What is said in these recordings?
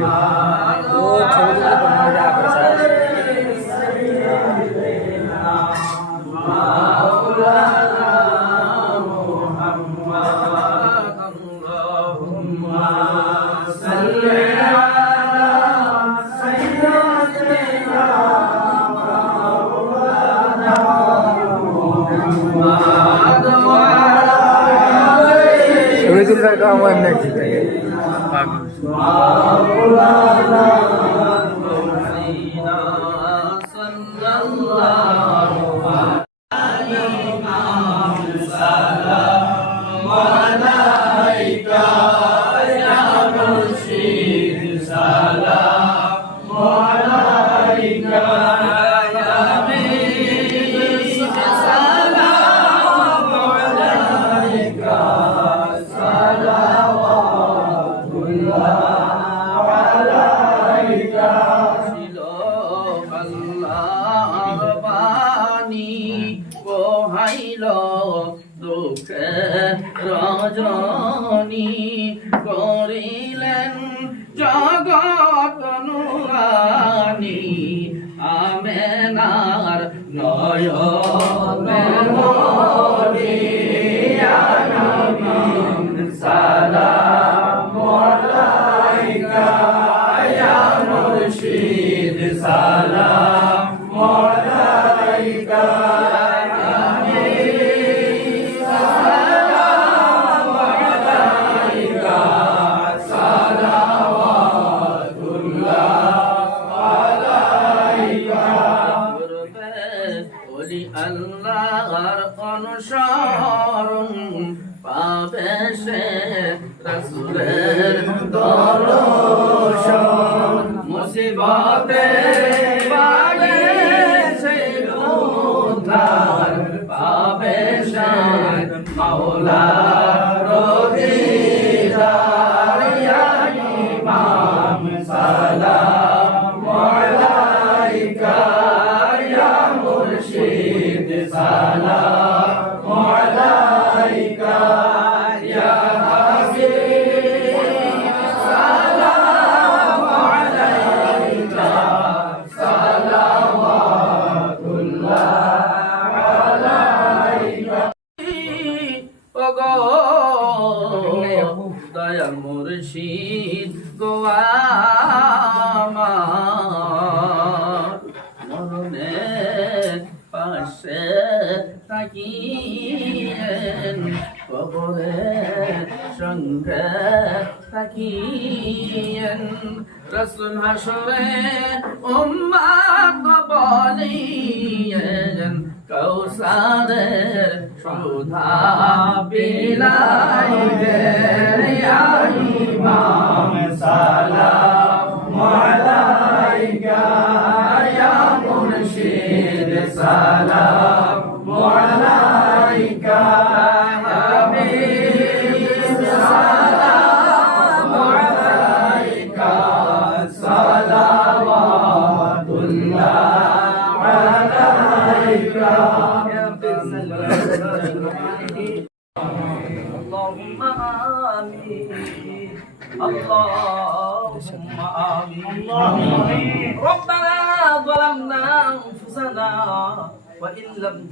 ও ছবি তুলবার কাম এমনি ঠিক নুরানি আমেনার নয় মাওলা। হাসরে উম্মাদ বলিয়েন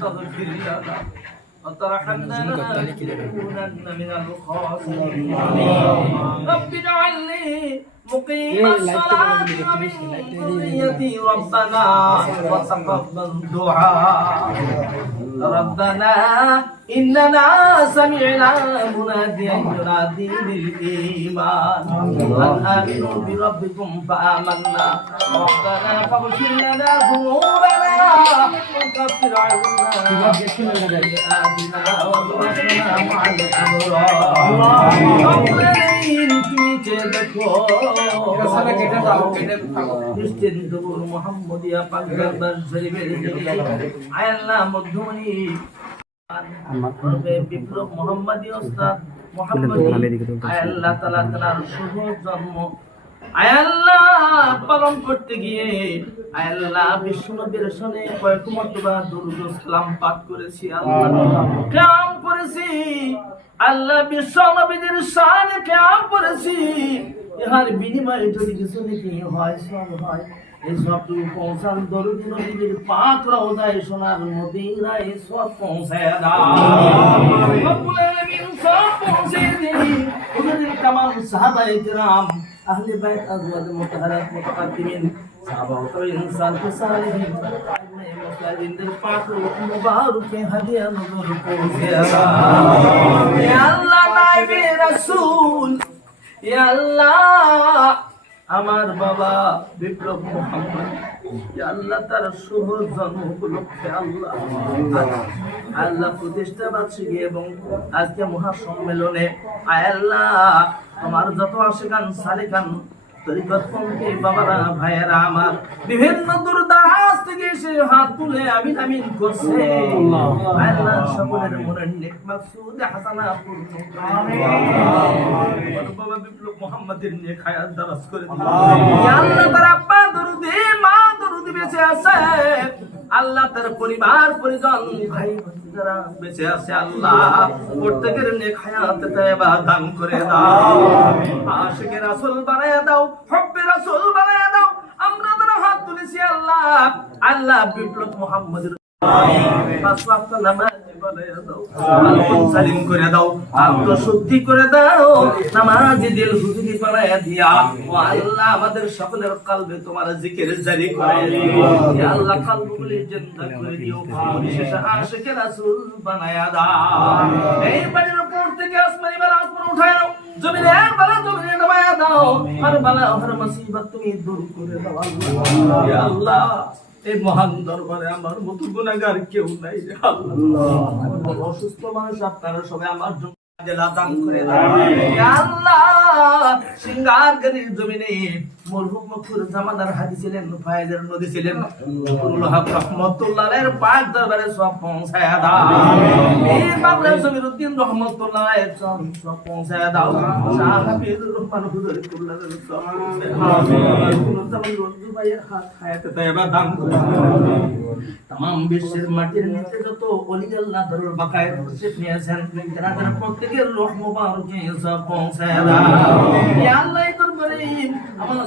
تغفر وترحمنا لنكونن من الخاسرين. رب اجعلني مقيم الصلاة وذريتي ربنا وتقبل دعاء ربنا إننا سمعنا مناديا ينادي بالإيمان أن آمنوا بربكم فآمنا ربنا فاغفر لنا ذنوبنا وكفر عنا سيئاتنا وتوفنا مع الأبرار ربنا দেখো। খ্রিস্টান দবুর মোহাম্মদিয়া পাকিস্তান শরীফের আয়াল্লাহ মধ্যমণি। বিপ্লব মোহাম্মদী ওস্তাদ। মোহাম্মদী আয়াল্লাহ তাআলা তার শুভ জন্ম। আয়াল্লাহ পালন করতে গিয়ে আয়াল্লাহ বিষ্ণুনবীর সনে কয়েক মর্তবা দুরূদ ও সালাম পাঠ করেছি। আল্লাহ কাম করেছি। আল্লাহ বিশ্ব নবীদের শানে কেয়াম করেছি। ইহার বিনিময়ে যদি কিছু নাকি হয় সব হয় এই সবটুকু পৌঁছান দরুদি নবীদের পাক রওজায় সোনার মদিনায় সব পৌঁছায় দাও। রব্বুল আলামিন সব পৌঁছে দিন। সাহাবায়ে কিরাম আহলে বাইত আজওয়াজ মুতাকাদ্দিমিন সাহাবা ও ইনসান কে সালিহিন আল্লাহ আল্লাহ আমার বাবা বিপ্লব মোহাম্মদ। আল্লাহ তার শুভ জন্ম উপলক্ষে আল্লাহ। আল্লাহ প্রতিষ্ঠা বার্ষিকী এবং আজকে মহাসম্মেলনে আয় আল্লাহ। তোমার যত আশেখান সালেখান তরিকতপন্থী বাবারা ভাইয়েরা আমার বিভিন্ন দূর দারাজ থেকে এসে হাত তুলে আমিন আমিন করছে। আল্লাহ সকলের মনের নেক মাকসুদ হাসানা পূর্ণ করে বাবা বিপ্লব মোহাম্মদের নিয়ে খায়াত দারাজ করে দিও। আল্লাহ তার আব্বা দরুদি মা দরুদি বেঁচে আছে। আল্লাহ তার পরিবার পরিজন ভাই যারা বেঁচে আছে আল্লাহ প্রত্যেকের নেক হায়াত তাইবা দান করে দাও। আশিকে রাসূল বানায় দাও হব্বে রাসূল বানায় দাও। আমরা যারা হাত তুলেছি আল্লাহ। আল্লাহ বিপ্লব মোহাম্মদের পাঁচ ওয়াক্ত নামাজ বানায়া দাও সালিম করে দাও আত্মশুদ্ধি করে দাও, নামাজি দিল হুজুরি বানায়া দিয়া। ও আল্লাহ, আমাদের সকলের কলবে তোমার জিকির জারি করে দিও। আল্লাহ, কলবগুলি জিন্দা করে দিও। পরিশেষে আশিকে রাসূল বানায়া দাও। এই বাড়ির উপর থেকে আসমানি বালা আসমান উঠায় নাও। জমিনের বালা জমিনে নামায়া দাও। আর বালা হর মুসিবত তুমি দূর করে দাও। আল্লাহ। আল্লাহ এই মহান দরবারে আমার মতো গুণাগার কেউ নাই অসুস্থ মানুষ আপনারা সবাই আমার জন্য সিঙ্গার দান করে আল্লাহ জমিনে মরহুম মখুর জামাদার হাজি ছিলেন ফায়েজের নদী ছিলেন। নুরুল হক রহমতুল্লাহের পাক দরবারে সব পৌঁছায় দাও। এই বাংলার জমির উদ্দিন রহমতুল্লাহের সব সব পৌঁছায় দাও। শাহ হাফিজুর রহমান হুজুর কুল্লাহের সব পৌঁছায় দাও। কোনো ভাইয়ের হাত হায়াতে তাইবা দান করে। তাম বিশ্বের মাটির নিচে যত অলি আল্লাহ দরুল বাকায়ের তশরিফ নিয়েছেন তারা প্রত্যেকের রূহ মুবারকে সব পৌঁছায় দাও। ইয়া আল্লাহ দরবারে আমার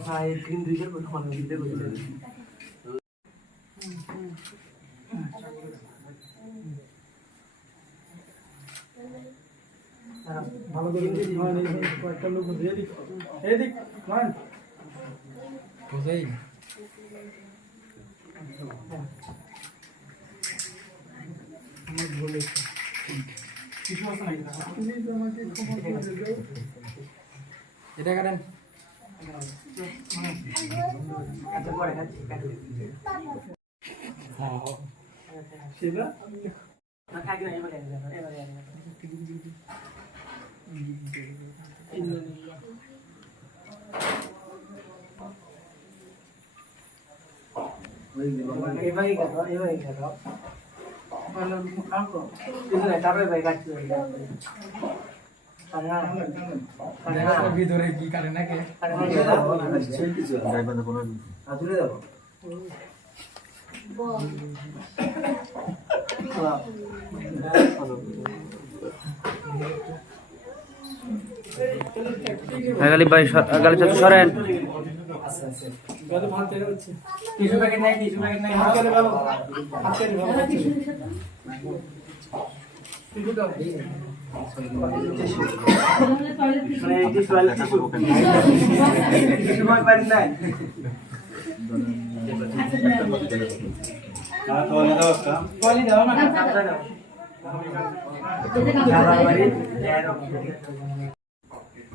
ভাই তিন দুই মানে দিতে Thank you. ভালো করে দিন নয় এই কয়েকটা লোক এদিক এদিক নয় বুঝেই আমার ভুলে কিছু আছে নাকি প্লিজ আমাকে ক্ষমা করে দেবে এটা কাটেন আচ্ছা পরে খাচ্ছি শিবা ভিতরে কি কাটে নাকি গালি ভাই গালি চাচু সরেন গত ভাঙতে হচ্ছে টিস্যু প্যাকেট নাই টিস্যু প্যাকেট নাই হাত করে ভালো হাত করে ভালো টিস্যু দাও কলি দাও না ভাই দাও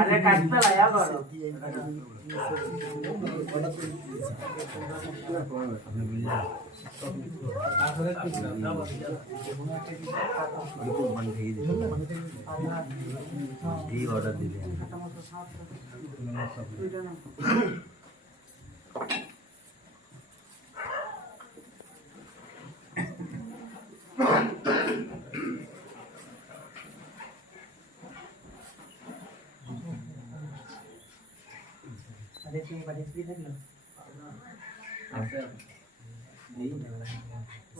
আরে কাটতে লায়া করো অর্ডার দিলে আরে তুমি বাড়ি ফ্রি থাকল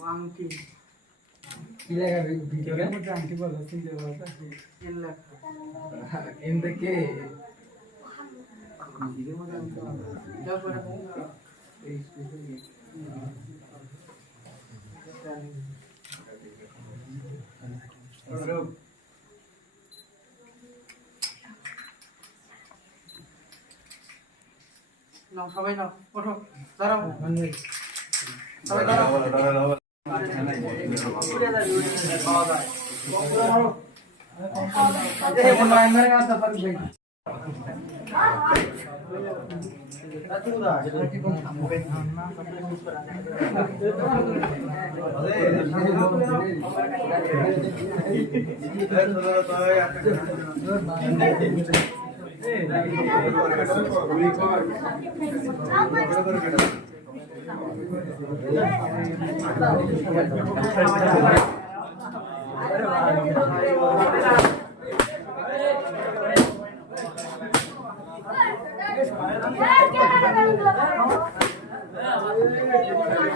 আংটি কি জায়গা ভিডিও মধ্যে আংটি বলো চিনতে পারো তিন লাখ এমদেকে যাও করে নাও সবাই নাও ওঠো দাঁড়াও সবাই দাঁড়াও পাওয়া যায় এই বন্ধ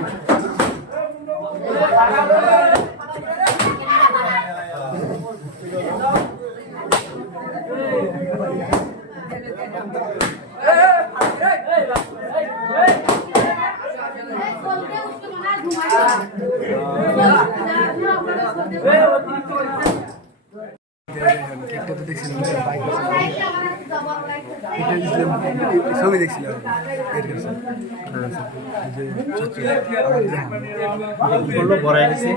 ছবি দেখছিলাম। বড় গেছে।